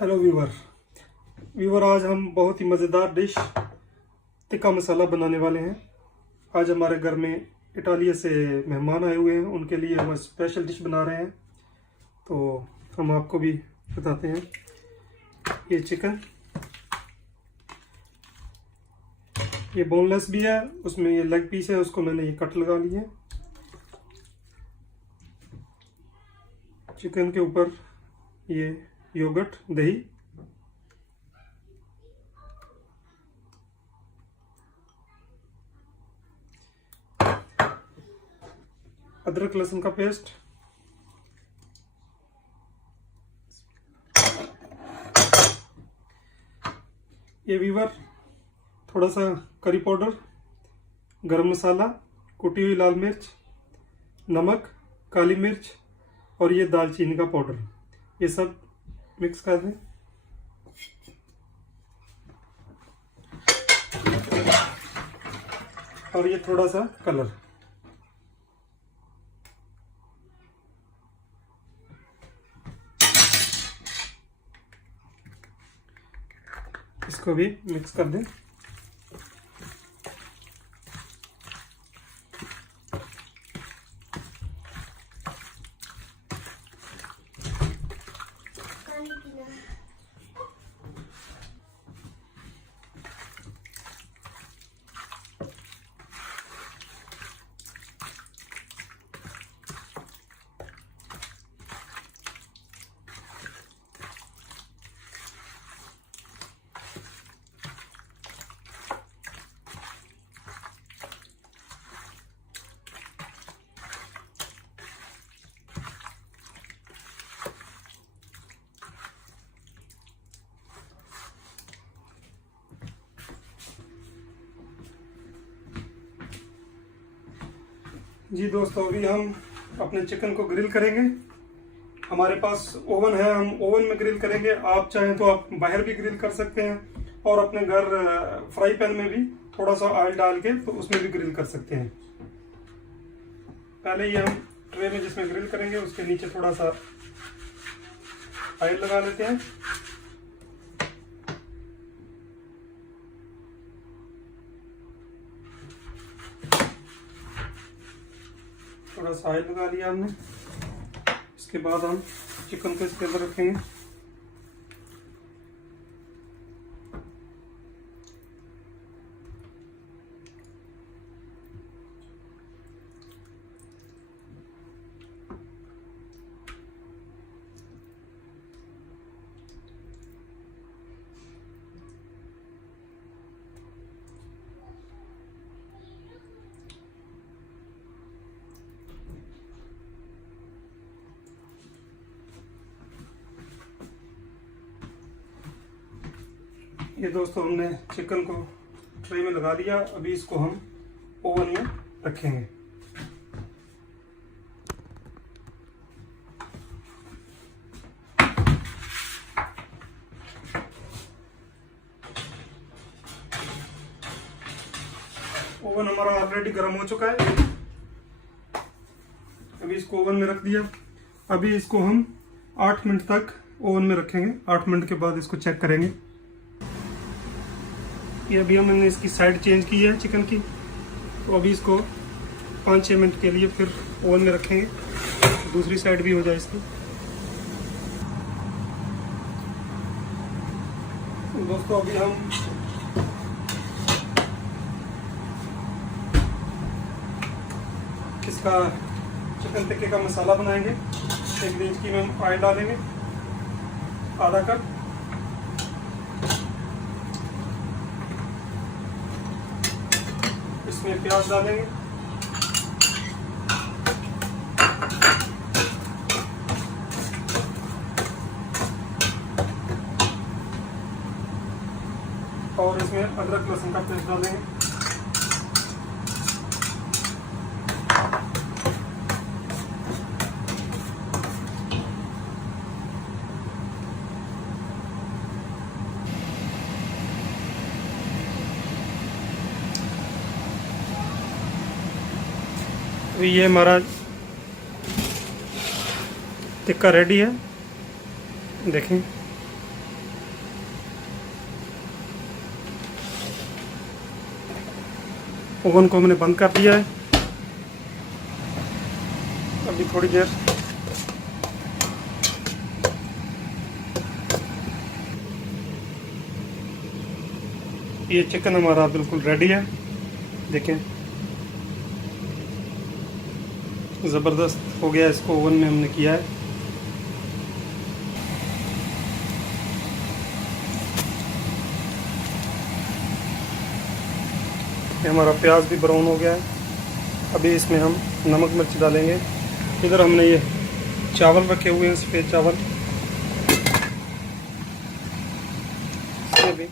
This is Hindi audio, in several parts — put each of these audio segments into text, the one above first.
हेलो व्यूवर आज हम बहुत ही मज़ेदार डिश टिक्का मसाला बनाने वाले हैं। आज हमारे घर में इटालिया से मेहमान आए हुए हैं, उनके लिए हम स्पेशल डिश बना रहे हैं। तो हम आपको भी बताते हैं। ये चिकन, ये बोनलेस भी है, उसमें ये लेग पीस है, उसको मैंने ये कट लगा लिए। चिकन के ऊपर ये योगर्ट, दही, अदरक लहसुन का पेस्ट, ये व्यूवर थोड़ा सा करी पाउडर, गरम मसाला, कुटी हुई लाल मिर्च, नमक, काली मिर्च और ये दालचीनी का पाउडर, ये सब मिक्स कर दें। और ये थोड़ा सा कलर, इसको भी मिक्स कर दें। जी दोस्तों, अभी हम अपने चिकन को ग्रिल करेंगे। हमारे पास ओवन है, हम ओवन में ग्रिल करेंगे। आप चाहें तो आप बाहर भी ग्रिल कर सकते हैं और अपने घर फ्राई पैन में भी थोड़ा सा ऑयल डाल के तो उसमें भी ग्रिल कर सकते हैं। पहले ये हम ट्रे में जिसमें ग्रिल करेंगे उसके नीचे थोड़ा सा ऑयल लगा लेते हैं। थोड़ा सा ऑयल लगा लिया हमने। इसके बाद हम चिकन को इसके अंदर रखेंगे। ये दोस्तों, हमने चिकन को ट्रे में लगा दिया। अभी इसको हम ओवन में रखेंगे। ओवन हमारा ऑलरेडी गर्म हो चुका है। अभी इसको ओवन में रख दिया। अभी इसको हम 8 मिनट तक ओवन में रखेंगे। 8 मिनट के बाद इसको चेक करेंगे। ये अभी हमने इसकी साइड चेंज की है चिकन की, तो अभी इसको 5-6 मिनट के लिए फिर ओवन में रखेंगे, दूसरी साइड भी हो जाए इसकी। दोस्तों, अभी हम इसका चिकन टिक्के का मसाला बनाएंगे। 1 डेचकी में हम ऑयल डालेंगे, आधा कप। इसमें प्याज डालेंगे, और इसमें अदरक लहसुन का पेस्ट डालेंगे। तो ये हमारा टिक्का रेडी है, देखें। ओवन को हमने बंद कर दिया है। अभी थोड़ी देर ये चिकन हमारा बिल्कुल रेडी है। देखें ज़बरदस्त हो गया। इसको ओवन में हमने किया है। ये हमारा प्याज भी ब्राउन हो गया है। अभी इसमें हम नमक मिर्च डालेंगे। इधर हमने ये चावल रखे हुए हैं, सफ़ेद चावल। इसमें भी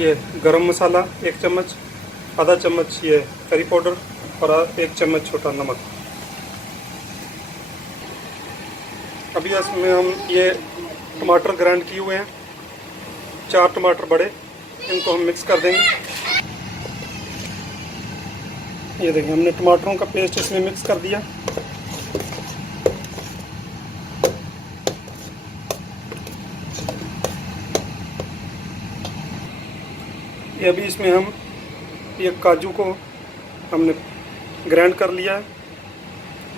ये गरम मसाला 1 चम्मच, आधा चम्मच ये करी पाउडर और 1 चम्मच छोटा नमक। अभी इसमें हम ये टमाटर ग्राइंड किए हुए हैं, 4 टमाटर बड़े, इनको हम मिक्स कर देंगे। ये देखिए हमने टमाटरों का पेस्ट इसमें मिक्स कर दिया। ये अभी इसमें हम ये काजू को हमने ग्राइंड कर लिया है।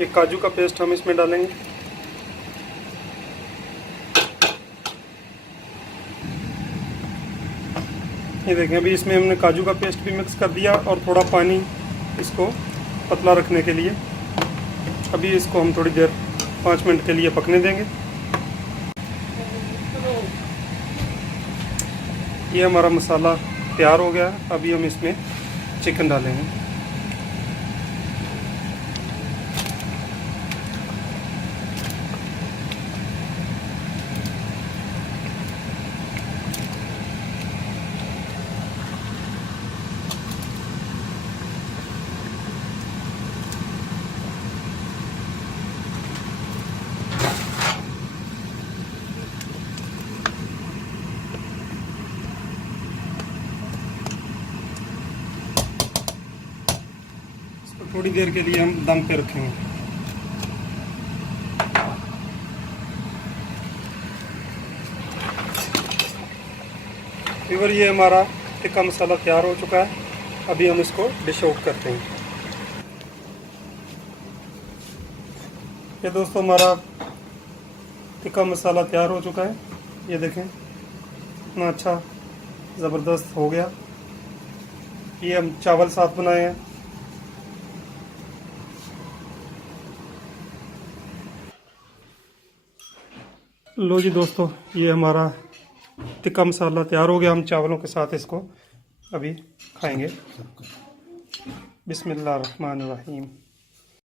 ये काजू का पेस्ट हम इसमें डालेंगे। ये देखें अभी इसमें हमने काजू का पेस्ट भी मिक्स कर दिया और थोड़ा पानी इसको पतला रखने के लिए। अभी इसको हम थोड़ी देर 5 मिनट के लिए पकने देंगे। ये हमारा मसाला तैयार हो गया है। अभी हम इसमें चिकन डालेंगे। थोड़ी देर के लिए हम दम पे रखेंगे। फिर ये हमारा टिक्का मसाला तैयार हो चुका है। अभी हम इसको डिश आउट करते हैं। ये दोस्तों हमारा टिक्का मसाला तैयार हो चुका है। ये देखें इतना अच्छा ज़बरदस्त हो गया। ये हम चावल साथ बनाए हैं। लो जी दोस्तों, ये हमारा टिक्का मसाला तैयार हो गया। हम चावलों के साथ इसको अभी खाएंगे। बिस्मिल्लाह रहमान रहीम।